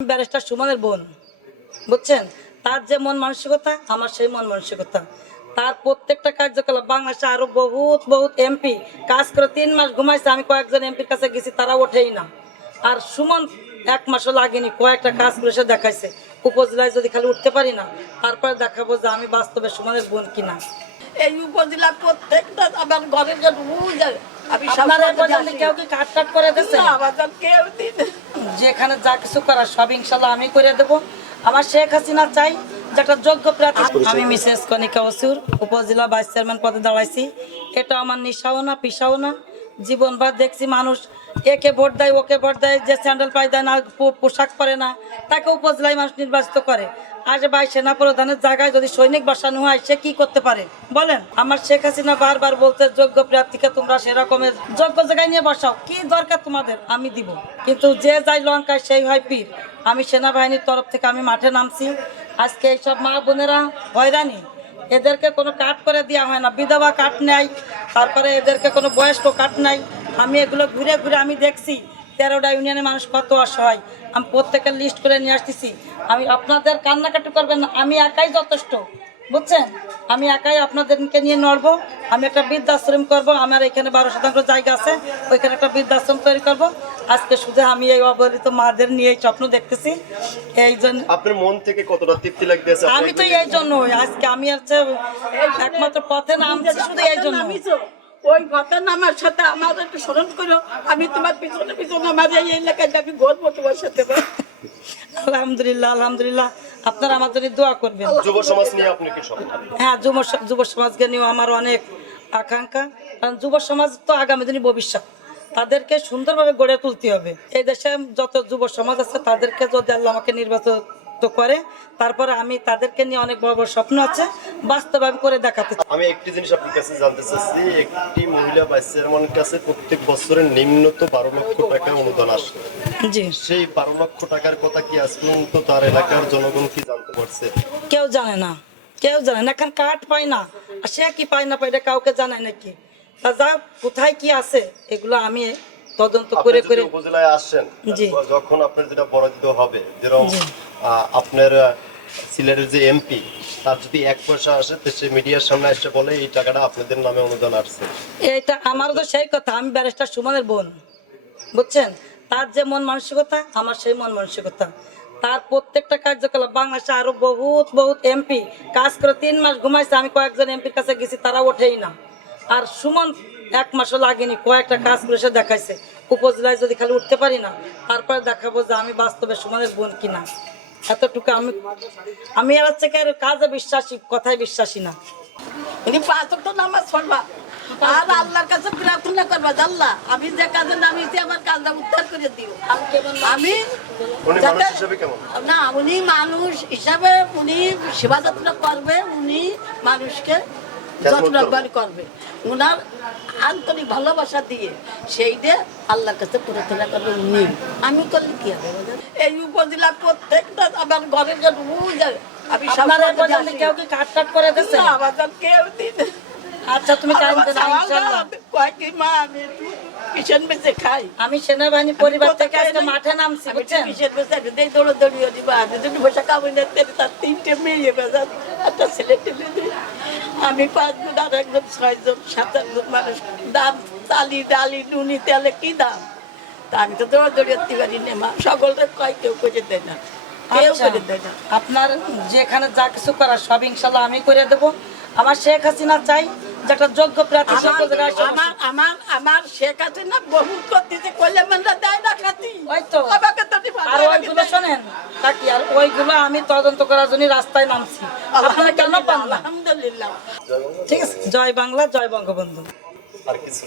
Barrister সুমনের বোন, বুঝছেন? তার যে মন মানসিকতা, আমার সেই মন মানসিকতা। তার প্রত্যেকটা কার্যকলাপ, বাংলাদেশে আরও বহুত বহুত এমপি কাজ করে তিন মাস ঘুমাইছে, আমি কয়েকজন এমপির কাছে গেছি, তারা ওঠেই না। আর সুমন এক মাসও লাগেনি, কয়েকটা কাজ করে সে দেখাইছে। উপজেলায় যদি খালি উঠতে পারি না, তারপরে দেখাবো যে আমি বাস্তবে সুমনের বোন কিনা। এই উপজেলা প্রত্যেকটা আমার ঘরের জন্য যেখানে যা কিছু করার সব ইনশাল্লাহ আমি করে দেব। আমার শেখ হাসিনা চাই যে একটা যোগ্য প্রার্থী। আমি মিসেস কনিকা অসুর উপজেলা ভাইস চেয়ারম্যান পদে দাঁড়াইছি। এটা আমার নিশাও না পিসাও না। জীবনভর দেখছি মানুষ। একে ভোট দেয়, ওকে ভোট দেয়, যে স্যান্ডেল পাই দেয় না পোশাক পরে না, তাকে উপজেলায় মানুষ নির্বাচিত করে। আজ ভাই সেনা প্রধানের জায়গায় যদি সৈনিক বসানো হয়, সে কি করতে পারে? বলেন, আমার শেখ হাসিনা বারবার বলতে যোগ্য প্রার্থীকে তোমরা সেরকমের যোগ্য জায়গায় নিয়ে বসাও। কি দরকার তোমাদের? আমি দিব। কিন্তু যে যাই লঙ্কায়, সেই হয় পীর। আমি সেনাবাহিনীর তরফ থেকে আমি মাঠে নামছি। আজকে এইসব মা বোনেরা হয়রানি। এদেরকে কোনো কাট করে দেওয়া হয় না। বিধবা কাট নেয় তারপরে এদেরকে কোনো বয়স্ক কাট নাই। আমি এগুলো ঘুরে ঘুরে আমি দেখছি, তেরোটা ইউনিয়নের মানুষ কত অসহায়। আমি প্রত্যেকের লিস্ট করে নিয়ে আসতেছি। আমি আপনাদের কান্নাকাটি করবেন আমি একাই যথেষ্ট, বুঝছেন? আমি একাই আপনাদেরকে নিয়ে নড়ব, আমি একটা বৃদ্ধাশ্রম করব, আমার এখানে বারো শতাংশ জায়গা আছে, ওইখানে একটা বৃদ্ধাশ্রম তৈরি করব। আজকে শুধু আমি এই অবহেলিত মাদের নিয়ে এই স্বপ্ন দেখতেছি এই জন্য আপনার মন থেকে কতটা তৃপ্তি লাগতেছে? আমি তো এই জন্য আজকে আমি হচ্ছে একমাত্র পথে নামছি শুধু এই জন্য। ওই ঘটনা নামার সাথে আমার একটু স্মরণ করো আমি তোমার পিছনে পিছনে আমার এই এলাকায় আমি ঘুরবো তোমার সাথে। আলহামদুলিল্লাহ আলহামদুলিল্লাহ। আপনারা আমার জন্য দোয়া করবেন। যুব সমাজ নিয়ে আপনি কি হ্যাঁ যুব যুব সমাজকে নিয়েও আমার অনেক আকাঙ্ক্ষা। কারণ যুব সমাজ তো আগামী দিনই ভবিষ্যৎ। তাদেরকে সুন্দরভাবে গড়ে তুলতে হবে। এই দেশে যত যুব সমাজ আছে তাদেরকে যদি আল্লাহ আমাকে নির্বাচিত করে তারপরে আমি তাদেরকে নিয়ে অনেক বড় বড় স্বপ্ন আছে বাস্তবায়ন করে দেখাতে আমি একটি জিনিস আপনার কাছে জানতে চাচ্ছি একটি মহিলা ভাইস চেয়ারম্যানের কাছে প্রত্যেক বছরের নিম্নত বারো লক্ষ টাকা অনুদান আসে। জি। সেই বারো লক্ষ টাকার কথা কি আজ পর্যন্ত তার এলাকার জনগণ কি জানতে পারছে? কেউ জানে না কেউ জানে না এখন কাঠ পায় না। আর সে কি পায় না পায় এটা কাউকে জানায় নাকি? তা যা কোথায় কি আছে? এগুলো আমি তদন্ত করে করে উপজেলায় আসেন জি। যখন আপনার যেটা বরাদ্দ হবে যেরকম আপনার সিলেটের যে এমপি তার যদি এক পয়সা আসে তো সে মিডিয়ার সামনে এসে বলে এই টাকাটা আপনাদের নামে অনুদান আসছে। এটা আমারও তো সেই কথা আমি ব্যারিস্টার সুমনের বোন। বুঝছেন? তার যে মন মানসিকতা আমার সেই মন মানসিকতা। তার প্রত্যেকটা কার্যকলাপ বাংলাদেশে আরও বহুত বহুত এমপি কাজ করে তিন মাস ঘুমাইছে আমি কয়েকজন এমপির কাছে গেছি তারা ওঠেই না। আর সুমন এক মাসও লাগেনি কয়েকটা কাজ করে সে দেখাইছে। উপজেলায় যদি খালি উঠতে পারি না তারপরে দেখাবো যে আমি বাস্তবে সুমনের বোন কিনা। এতটুকু আমি আমি আর হচ্ছে কি কাজে বিশ্বাসী কথায় বিশ্বাসী না। উনি পাঁচ তো নামাজ পড়বা। আর আল্লাহর কাছে প্রার্থনা করবা আল্লাহ আমি যে কাজে নামিয়েছি আমার কাজটা উদ্ধার করে দিও। আমি মানুষ না উনি মানুষ হিসাবে উনি সেবা যত্ন করবে উনি মানুষকে যত্ন করবে। করবে। উনার আন্তরিক ভালোবাসা দিয়ে সেই দিয়ে আল্লাহর কাছে প্রার্থনা করবে উনি। আমি করলে কি হবে? এই উপজেলা প্রত্যেকটা আমার আমি সবসময় পর্যন্ত আসি। কেউ কি কাট কাট করে দিচ্ছে আমাদের কেউ দিন আচ্ছা তুমি কয়েকদিন মা আমি কিষেন বেঁচে খাই। আমি সেনাবাহিনী পরিবার থেকে আজকে মাঠে নামছি বুঝছেন? কিষেন বেঁচে দেই দৌড়ো দিবা আমি যদি বসে কামড় নিতে তার তিনটে মেয়ে বেজা একটা ছেলে টেলে দিই। আমি পাঁচ জন আর একজন ছয়জন সাত আটজন মানুষ। দাম চালি ডালি নুনি তেলে কি দাম? তা আমি তো দৌড়ো দৌড়িয়ে দিতে পারি না মা সকলটা কয় কেউ করে দেয় না। কেউ আচ্ছা, দেয় আপনার যেখানে যা কিছু করার সব ইনশাল্লাহ আমি করে দেবো। আমার শেখ হাসিনা চাই যে একটা যোগ্য প্রার্থী আমার সকল জায়গায় এসে আমার আমার না বহুত করতেছে দেয় না খাতি। ওই তো। আমাকে তো আর ওইগুলো শোনেন তাকি আর ওইগুলো আমি তদন্ত করার জন্য রাস্তায় নামছি। আপনারা কেন পান না? আলহামদুলিল্লাহ। ঠিক আছে জয় বাংলা জয় বঙ্গবন্ধু। আর কিছু